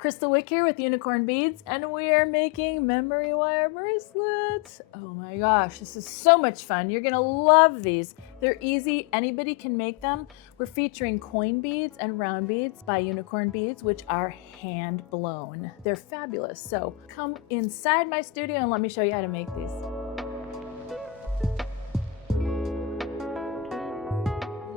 Kristal Wick here with Unicorne Beads, and we are making memory wire bracelets. Oh my gosh, this is so much fun. You're gonna love these. They're easy, anybody can make them. We're featuring coin beads and round beads by Unicorne Beads, which are hand blown. They're fabulous. So come inside my studio and let me show you how to make these.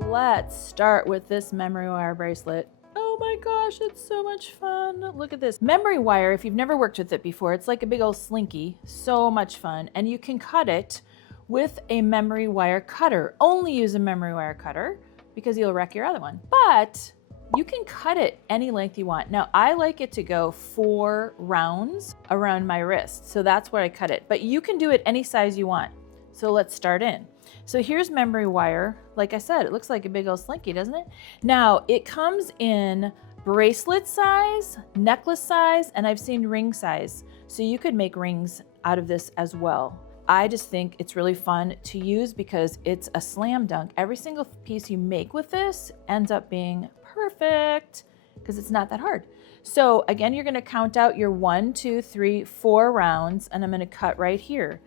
Let's start with this memory wire bracelet. Oh my gosh, it's so much fun. Look at this. Memory wire, if you've never worked with it before, it's like a big old slinky. So much fun. And you can cut it with a memory wire cutter. Only use a memory wire cutter because you'll wreck your other one. But you can cut it any length you want. Now, I like it to go 4 rounds around my wrist. So that's where I cut it. But you can do it any size you want. So let's start in. So here's memory wire. Like I said, it looks like a big old slinky, doesn't it? Now, it comes in bracelet size, necklace size, and I've seen ring size. So you could make rings out of this as well. I just think it's really fun to use because it's a slam dunk. Every single piece you make with this ends up being perfect because it's not that hard. So again, you're gonna count out your 1, 2, 3, 4 rounds, and I'm gonna cut right here.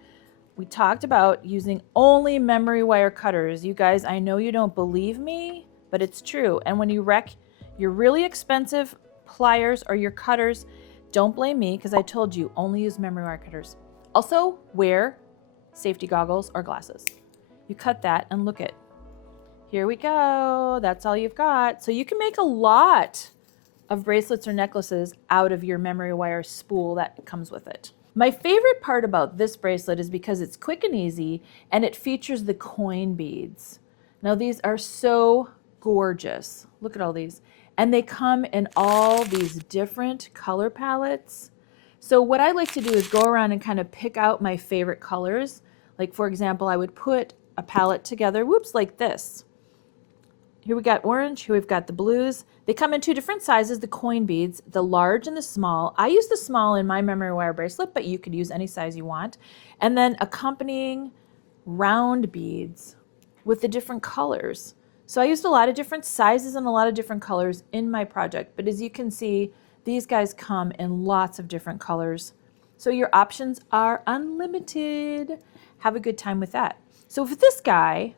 We talked about using only memory wire cutters. You guys, I know you don't believe me, but it's true. And when you wreck your really expensive pliers or your cutters, don't blame me because I told you only use memory wire cutters. Also, wear safety goggles or glasses. You cut that and look it. Here we go. That's all you've got. So you can make a lot of bracelets or necklaces out of your memory wire spool that comes with it. My favorite part about this bracelet is because it's quick and easy and it features the coin beads. Now these are so gorgeous. Look at all these. And they come in all these different color palettes. So what I like to do is go around and kind of pick out my favorite colors. Like for example, I would put a palette together, whoops, like this. Here we got orange, here we've got the blues. They come in 2 different sizes, the coin beads, the large and the small. I use the small in my memory wire bracelet, but you could use any size you want. And then accompanying round beads with the different colors. So I used a lot of different sizes and a lot of different colors in my project. But as you can see, these guys come in lots of different colors. So your options are unlimited. Have a good time with that. So for this guy,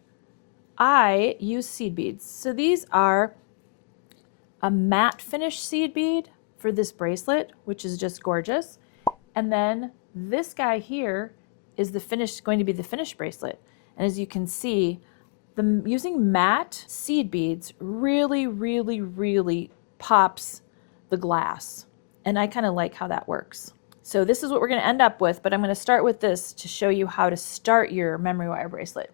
I use seed beads. So these are a matte finish seed bead for this bracelet, which is just gorgeous. And then this guy here is going to be the finished bracelet. And as you can see, using matte seed beads really, really, really pops the glass. And I kind of like how that works. So this is what we're going to end up with, but I'm going to start with this to show you how to start your memory wire bracelet.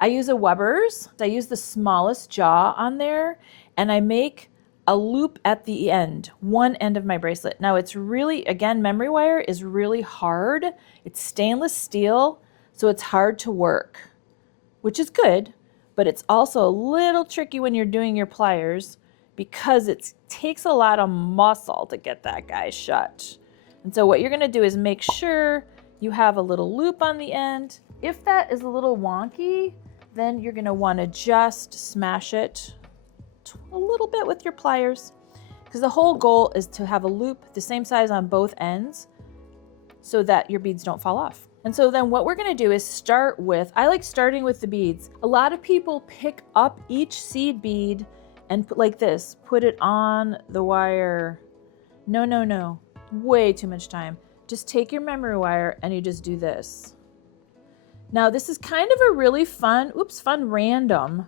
I use a Weber's. I use the smallest jaw on there, and I make a loop at the end, one end of my bracelet. Now it's really, again, memory wire is really hard. It's stainless steel, so it's hard to work, which is good, but it's also a little tricky when you're doing your pliers because it takes a lot of muscle to get that guy shut. And so what you're gonna do is make sure you have a little loop on the end. If that is a little wonky, then you're gonna wanna just smash it a little bit with your pliers because the whole goal is to have a loop the same size on both ends so that your beads don't fall off. And so then what we're gonna do is start with, I like starting with the beads. A lot of people pick up each seed bead and put like this, put it on the wire. No, no, no, way too much time. Just take your memory wire and you just do this. Now this is kind of a really fun random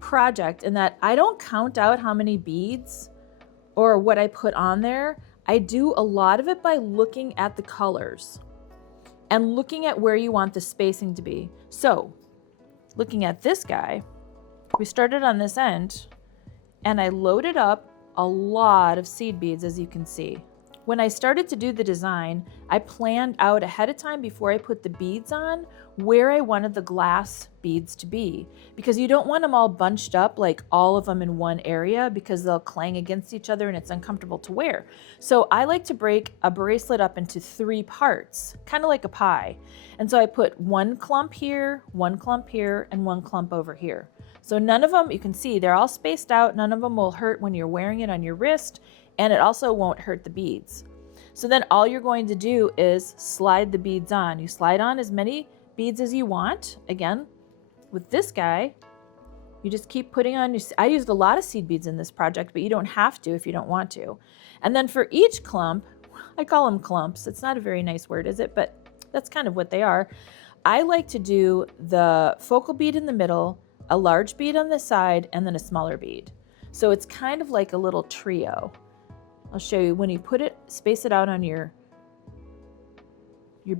project in that I don't count out how many beads or what I put on there. I do a lot of it by looking at the colors and looking at where you want the spacing to be. So looking at this guy, we started on this end and I loaded up a lot of seed beads, as you can see. When I started to do the design, I planned out ahead of time before I put the beads on where I wanted the glass beads to be, because you don't want them all bunched up like all of them in one area because they'll clang against each other and it's uncomfortable to wear. So I like to break a bracelet up into 3 parts, kind of like a pie. And so I put 1 clump here, 1 clump here, and 1 clump over here. So none of them, you can see they're all spaced out. None of them will hurt when you're wearing it on your wrist. and it also won't hurt the beads. So then all you're going to do is slide the beads on. You slide on as many beads as you want. Again, with this guy, you just keep putting on your, I used a lot of seed beads in this project, but you don't have to if you don't want to. And then for each clump, I call them clumps. It's not a very nice word, is it? But that's kind of what they are. I like to do the focal bead in the middle, a large bead on the side, and then a smaller bead. So it's kind of like a little trio. I'll show you when you put it, space it out on your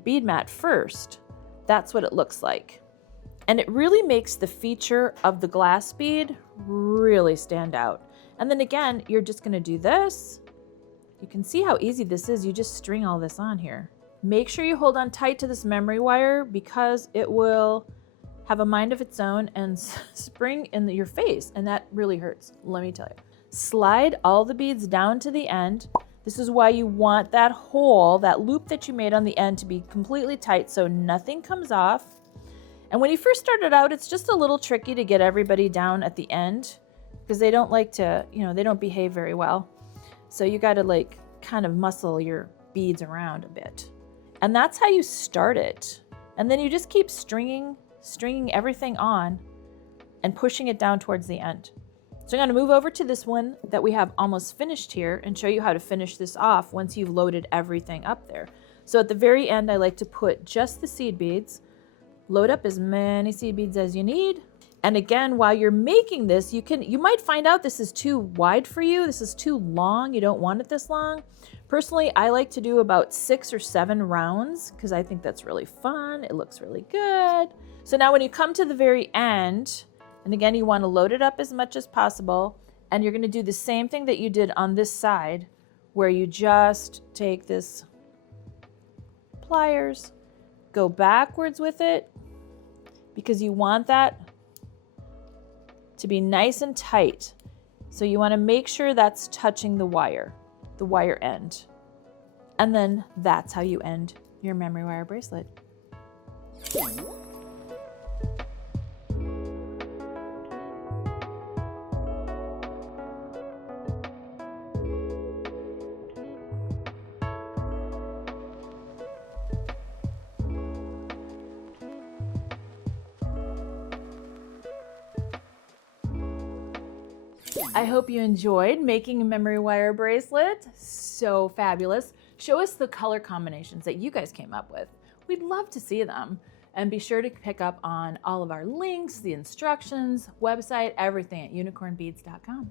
bead mat first. That's what it looks like. And it really makes the feature of the glass bead really stand out. And then again, you're just gonna do this. You can see how easy this is. You just string all this on here. Make sure you hold on tight to this memory wire because it will have a mind of its own and spring in your face, and that really hurts, let me tell you. Slide all the beads down to the end. This is why you want that hole, that loop that you made on the end, to be completely tight so nothing comes off. And when you first started out, it's just a little tricky to get everybody down at the end because they don't like to, they don't behave very well. So you got to like kind of muscle your beads around a bit. And that's how you start it. And then you just keep stringing everything on and pushing it down towards the end. So I'm going to move over to this one that we have almost finished here and show you how to finish this off once you've loaded everything up there. So at the very end, I like to put just the seed beads, load up as many seed beads as you need. And again, while you're making this, you might find out this is too wide for you. This is too long. You don't want it this long. Personally, I like to do about 6 or 7 rounds because I think that's really fun. It looks really good. So now when you come to the very end, and again, you want to load it up as much as possible. And you're going to do the same thing that you did on this side, where you just take this pliers, go backwards with it, because you want that to be nice and tight. So you want to make sure that's touching the wire end. And then that's how you end your memory wire bracelet. I hope you enjoyed making a memory wire bracelet. So fabulous. Show us the color combinations that you guys came up with. We'd love to see them. And be sure to pick up on all of our links, the instructions, website, everything at unicornebeads.com.